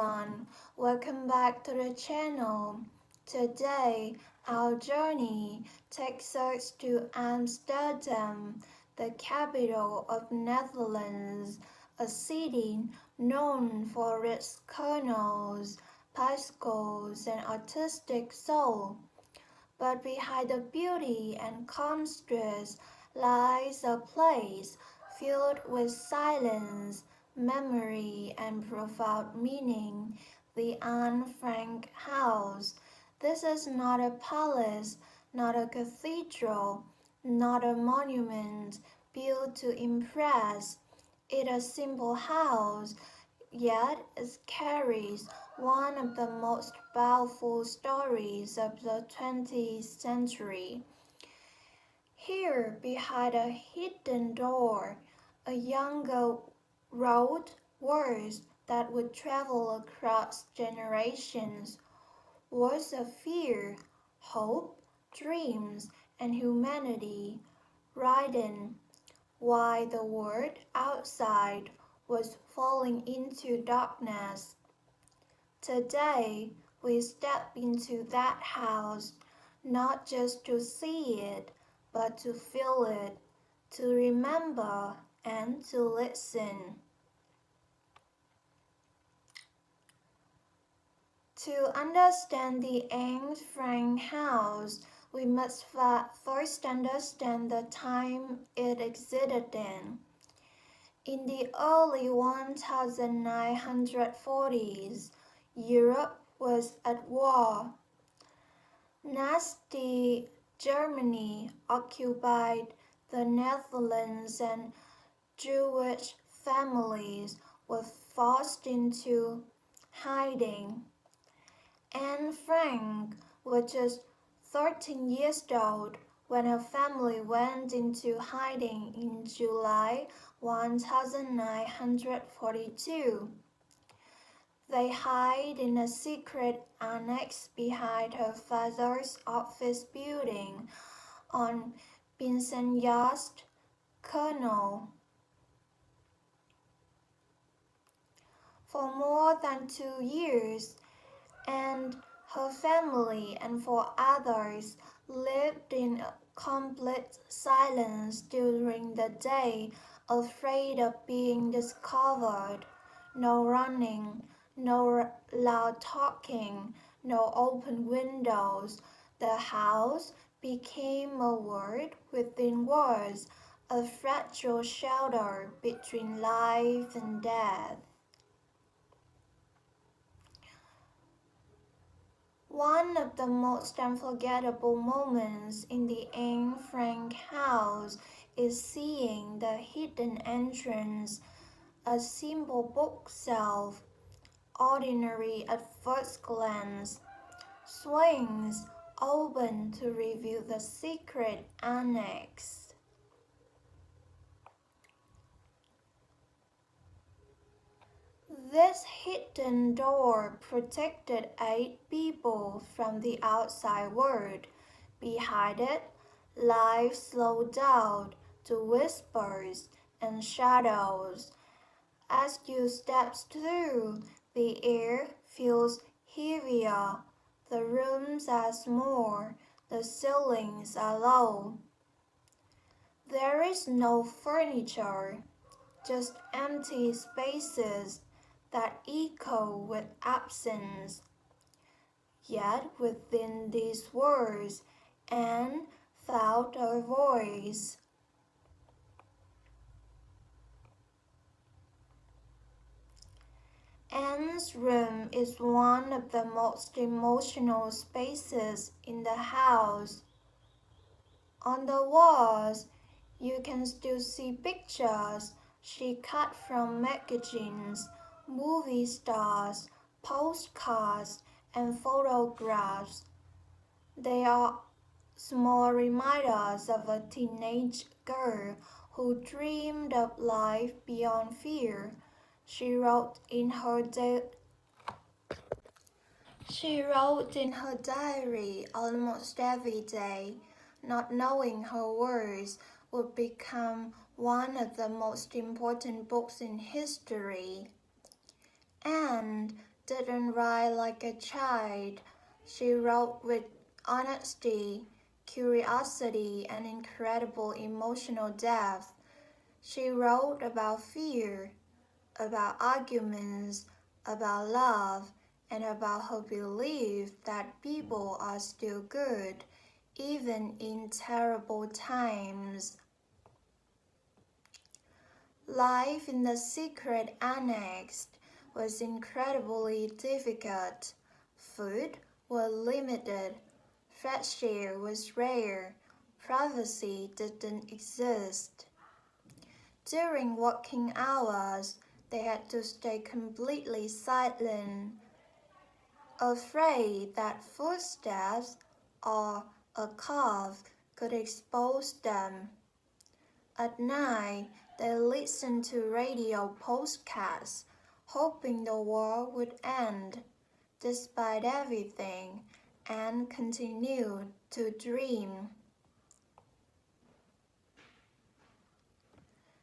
everyone, welcome back to the channel. Today, our journey takes us to Amsterdam, the capital of Netherlands, a city known for its canals, bicycles, and artistic soul. But behind the beauty and calm streets lies a place filled with silence, memory, and profound meaning, the Anne Frank House. This is not a palace, not a cathedral, not a monument built to impress. It is a simple house, yet it carries one of the most powerful stories of the 20th century. Here, behind a hidden door, a young girl wrote words that would travel across generations, words of fear, hope, dreams, and humanity, written while the world outside was falling into darkness. Today, we step into that house, not just to see it, but to feel it, to remember, and to listen. To understand the Anne Frank house, we must first understand the time it existed in. In the early 1940s, Europe was at war. Nazi Germany occupied the Netherlands and Jewish families were forced into hiding. Anne Frank was just 13 years old when her family went into hiding in July 1942. They hid in a secret annex behind her father's office building on Vincent Canal. For more than 2 years, and her family and 4 others lived in complete silence during the day, afraid of being discovered. No running, no loud talking, no open windows. The house became a world within words, a fragile shelter between life and death. One of the most unforgettable moments in the Anne Frank house is seeing the hidden entrance, a simple bookshelf, ordinary at first glance, swings open to reveal the secret annex. This hidden door protected 8 people from the outside world. Behind it, life slowed down to whispers and shadows. As you step through, the air feels heavier, the rooms are small, the ceilings are low. There is no furniture, just empty spaces that echo with absence. Yet within these words, Anne found a voice. Anne's room is one of the most emotional spaces in the house. On the walls, you can still see pictures she cut from magazines, movie stars, postcards, and photographs. They are small reminders of a teenage girl who dreamed of life beyond fear. She wrote in her diary almost every day, not knowing her words would become one of the most important books in history. And didn't write like a child. She wrote with honesty, curiosity, and incredible emotional depth. She wrote about fear, about arguments, about love, and about her belief that people are still good, even in terrible times. Life in the secret annex was incredibly difficult. Food was limited, fresh air was rare, privacy didn't exist. During working hours, they had to stay completely silent, afraid that footsteps or a cough could expose them. At night, they listened to radio postcasts, hoping the war would end, despite everything, and continued to dream.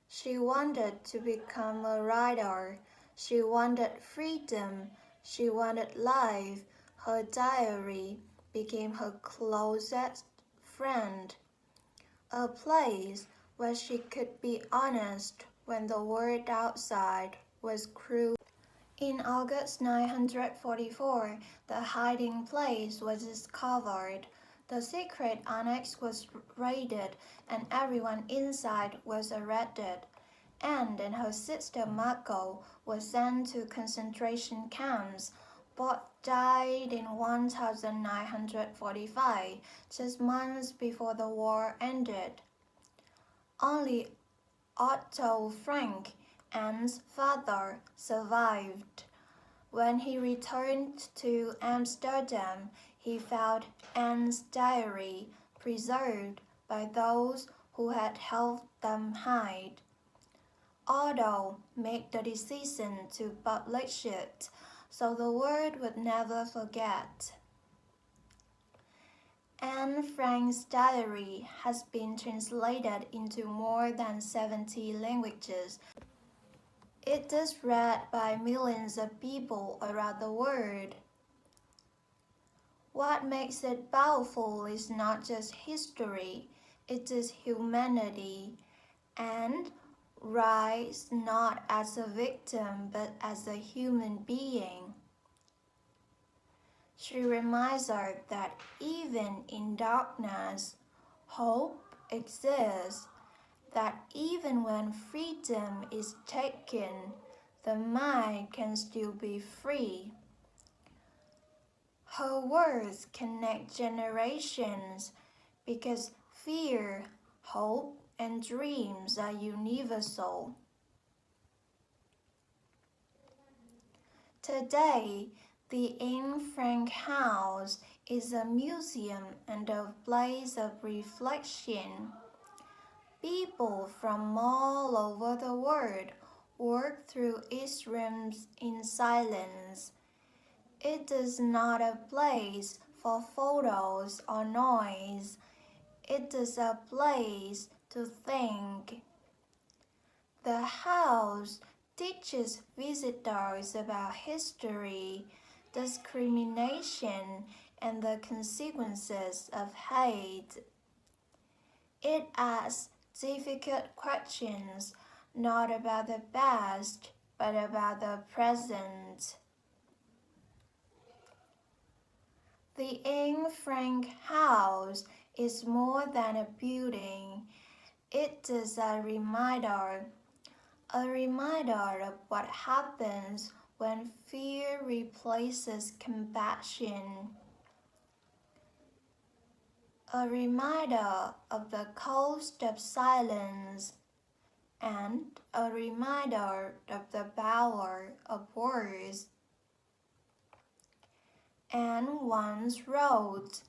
She wanted to become a writer. She wanted freedom. She wanted life. Her diary became her closest friend, a place where she could be honest when the world outside was cruel. In August 944, the hiding place was discovered. The secret annex was raided and everyone inside was arrested. Anne and her sister Margot were sent to concentration camps. Both died in 1945, just months before the war ended. Only Otto Frank, Anne's father, survived. When he returned to Amsterdam, he found Anne's diary preserved by those who had helped them hide. Otto made the decision to publish it so the world would never forget. Anne Frank's diary has been translated into more than 70 languages. It is read by millions of people around the world. What makes it powerful is not just history, it is humanity. Anne writes not as a victim but as a human being. She reminds us that even in darkness, hope exists, that even when freedom is taken, the mind can still be free. Her words connect generations because fear, hope, and dreams are universal. Today, the Anne Frank House is a museum and a place of reflection. People from all over the world work through its rooms in silence. It is not a place for photos or noise. It is a place to think. The house teaches visitors about history, discrimination, and the consequences of hate. It asks difficult questions, not about the past, but about the present. The Anne Frank House is more than a building. It is a reminder of what happens when fear replaces compassion. A reminder of the cost of silence and a reminder of the power of words. Anne once wrote,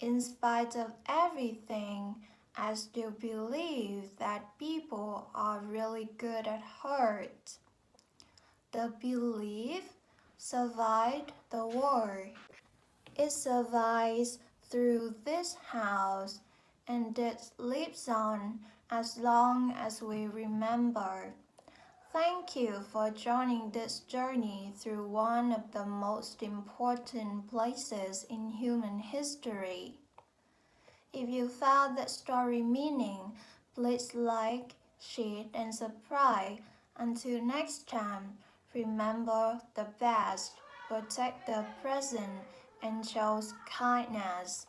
"In spite of everything, I still believe that people are really good at heart." The belief survived the war. It survives through this house, and it lives on as long as we remember. Thank you for joining this journey through one of the most important places in human history. If you found that story meaning, please like, share, and subscribe. Until next time, remember the best, protect the present, and show kindness.